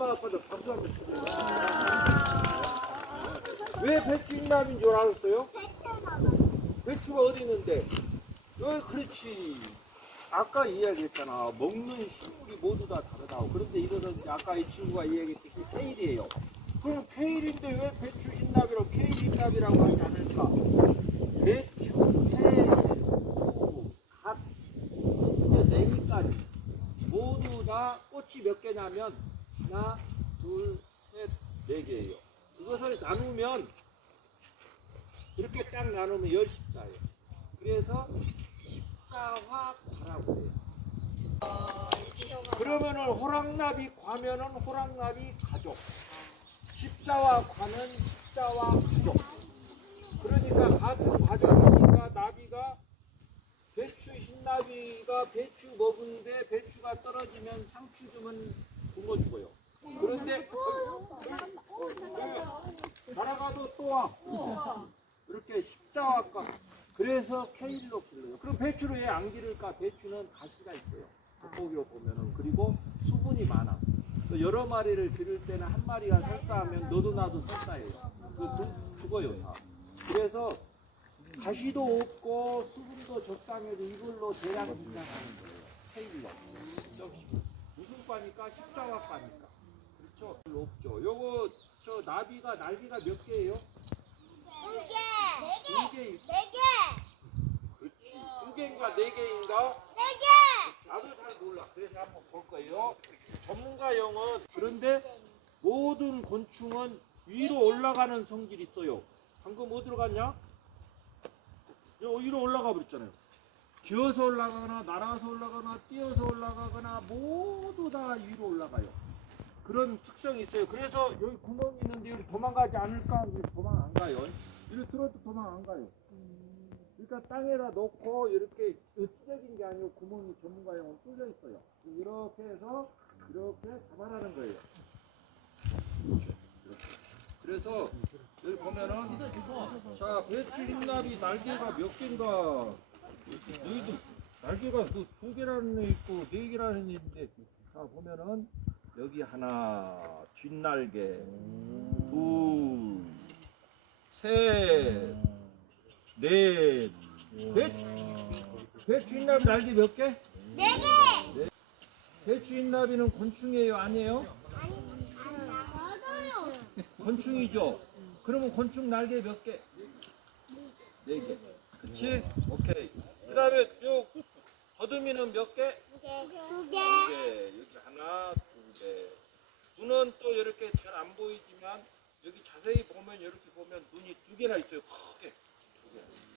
엄마 아빠도 쳐줘요. 왜 배추 인남인 줄 알았어요? 배추가 어디 있는데? 어, 그렇지. 아까 이야기했잖아. 먹는 식물이 모두 다 다르다고. 그런데 이거는 아까 이 친구가 이야기했듯이 케일이에요. 그럼 케일인데 왜 배추 흰납이라고 케일 흰납이라고 하지 않을까? 배추, 케일, 무, 갓, 이제 냉이까지 모두 다 꽃이 몇 개냐면 하나, 둘, 셋, 네 개예요. 이것을 나누면 이렇게 딱 나누면 열 십자예요. 그래서 십자화과라고 해요. 그러면은 호랑나비 과면은 호랑나비 가족. 십자화 과는 십자화 가족. 그러니까 같은 가족이니까 나비가 배추 흰나비가 배추 먹은데 배추가 떨어지면 상추 주면 굶어 죽어요. 그런데 날아가도 또 와. 이렇게 십자화과. 그래서 케일로 길러요. 그럼 배추를 왜 안 기를까? 배추는 가시가 있어요. 돋보기로 보면은 그리고 수분이 많아. 또 여러 마리를 기를 때는 한 마리가 설사하면 너도 나도 설사예요. 그 그- 죽어요 다. 그래서 가시도 없고 수분도 적당해도 이걸로 대량 긴장하는 거예요. 점심. 무슨 과니까 십자화과니까. 그렇죠? 없죠. 요거 저 나비가 날개가 몇 개예요? 두 개. 두 개. 네 개. 그렇지. 두 개인가 네 개인가? 네 개. 나도 잘 몰라. 그래서 한번 볼 거예요. 전문가 용은 그런데 모든 곤충은 위로 올라가는 성질이 있어요. 방금 어디로 갔냐? 여 위로 올라가 버렸잖아요. 기어서 올라가거나 날아서 올라가거나 뛰어서 올라가거나 모두 다 위로 올라가요. 그런 특성이 있어요. 그래서 여기 구멍이 있는데 여기 도망가지 않을까? 도망 안 가요. 이리 들어도 도망 안 가요. 그러니까 땅에다 놓고 이렇게 찢어진 게 아니고 구멍이 전문가용은 뚫려 있어요. 이렇게 해서 이렇게 잡아라는 거예요. 그래서 여기 보면은 자 배추 흰납이 날개가 몇 개인가 여기도 날개가 그두 개라는 애 있고 네 개라는 애 있는데 자 보면은 여기 하나 뒷날개 둘셋 넷. 배추, 배추 흰납 날개 몇 개? 네 개. 배추 흰납이는 곤충이에요, 아니에요? 맞아요. 곤충이죠. 그러면 곤충 날개 몇 개? 네 개. 그치? 오케이. 그 다음에 요 거두미는 몇 개? 두 개. 두. 개. 여기 하나, 두 개. 눈은 또 이렇게 잘